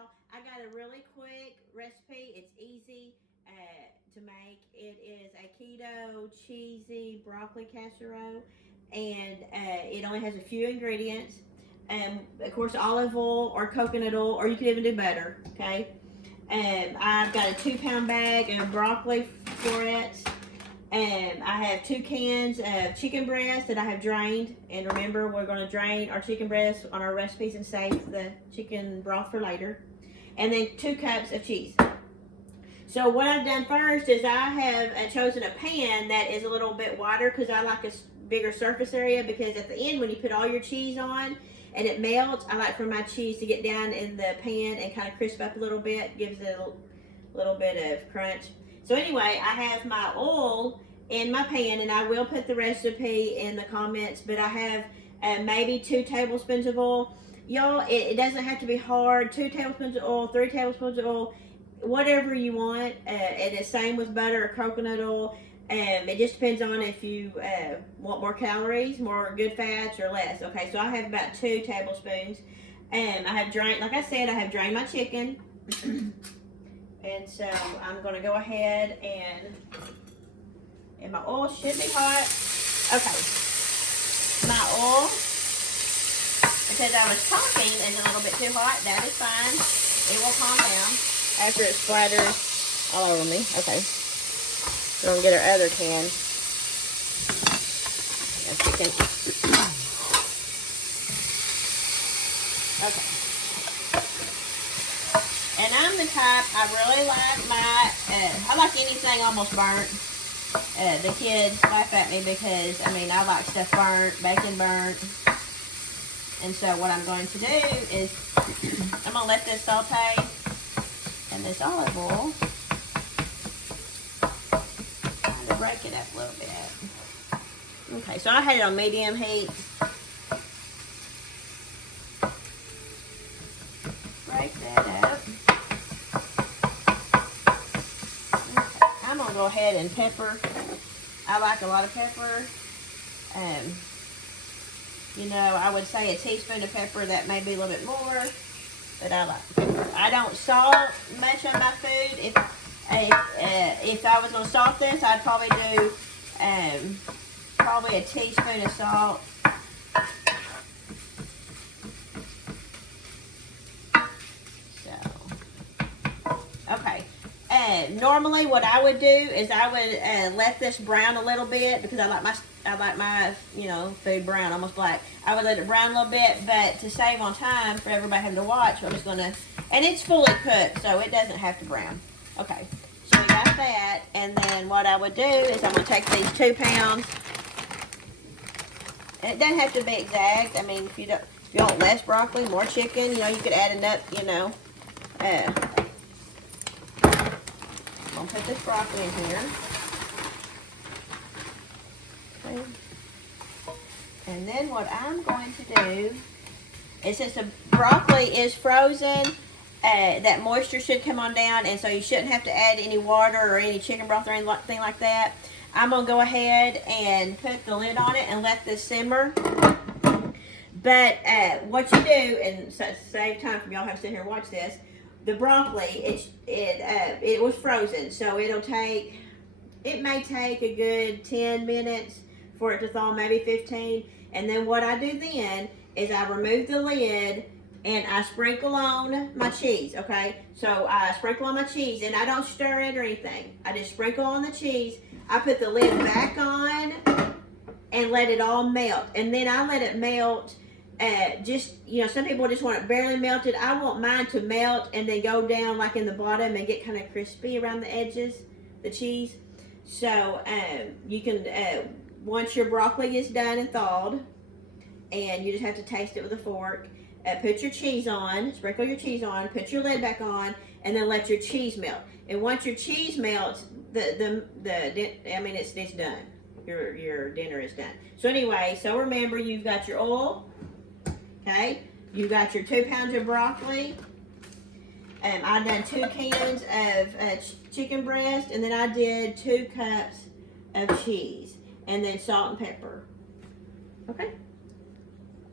y'all, I got a really quick recipe. It's easy to make. It is a keto cheesy broccoli casserole, and it only has a few ingredients. Of course, olive oil or coconut oil, or you can even do butter. Okay. I've got a 2-pound bag of broccoli florets. I have 2 cans of chicken breast that I have drained. And remember, we're going to drain our chicken breast on our recipes and save the chicken broth for later. And then 2 cups of cheese. So what I've done first is I have chosen a pan that is a little bit wider because I like a bigger surface area, because at the end when you put all your cheese on and it melts, I like for my cheese to get down in the pan and kind of crisp up a little bit, gives it a little bit of crunch. So anyway, I have my oil in my pan, and I will put the recipe in the comments, but I have maybe 2 tablespoons of oil. Y'all, it doesn't have to be hard. 2 tablespoons of oil, 3 tablespoons of oil, whatever you want. And the same with butter or coconut oil. It just depends on if you want more calories, more good fats, or less. Okay, so I have about 2 tablespoons. I have drained, like I said, I have drained my chicken. And so I'm going to go ahead and my oil should be hot. Okay, my oil, because I was talking, is a little bit too hot. That is fine. It will calm down after it splatters all over me. Okay, we're going to get our other can of chicken. Okay. And I'm the type, I really like I like anything almost burnt. The kids laugh at me because, I mean, I like stuff burnt, bacon burnt. And so what I'm going to do is, I'm going to let this saute in this olive oil. Kind of break it up a little bit. Okay, so I had it on medium heat. Break that up. I'm going to go ahead and pepper. I like a lot of pepper. You know, I would say a teaspoon of pepper. That may be a little bit more, but I like pepper. I don't salt much on my food. If I was going to salt this, I'd probably do probably a teaspoon of salt. Okay. Normally, what I would do is I would let this brown a little bit, because I like my food brown, almost black. I would let it brown a little bit, but to save on time for everybody having to watch, I'm just gonna, and it's fully cooked, so it doesn't have to brown. Okay, so we got that, and then what I would do is I'm gonna take these 2 pounds. And it doesn't have to be exact. I mean, if you want less broccoli, more chicken, you could add enough, I'm gonna put this broccoli in here. Okay. And then what I'm going to do is, since the broccoli is frozen, that moisture should come on down, and so you shouldn't have to add any water or any chicken broth or anything like that. I'm gonna go ahead and put the lid on it and let this simmer. But what you do, and save time for y'all have to sit here and watch this, the broccoli, it was frozen, so it may take a good 10 minutes for it to thaw, maybe 15. And then what I do then is I remove the lid and I sprinkle on my cheese, okay? So I sprinkle on my cheese, and I don't stir it or anything. I just sprinkle on the cheese. I put the lid back on and let it all melt. And then I let it melt. Some people just want it barely melted. I want mine to melt and then go down like in the bottom and get kind of crispy around the edges, the cheese. So you can, once your broccoli is done and thawed, and you just have to taste it with a fork, put your cheese on, sprinkle your cheese on, put your lid back on, and then let your cheese melt. And once your cheese melts, it's done. Your dinner is done. So anyway, so remember, you've got your oil. Okay, you got your 2 pounds of broccoli. I done 2 cans of chicken breast, and then I did 2 cups of cheese, and then salt and pepper. Okay.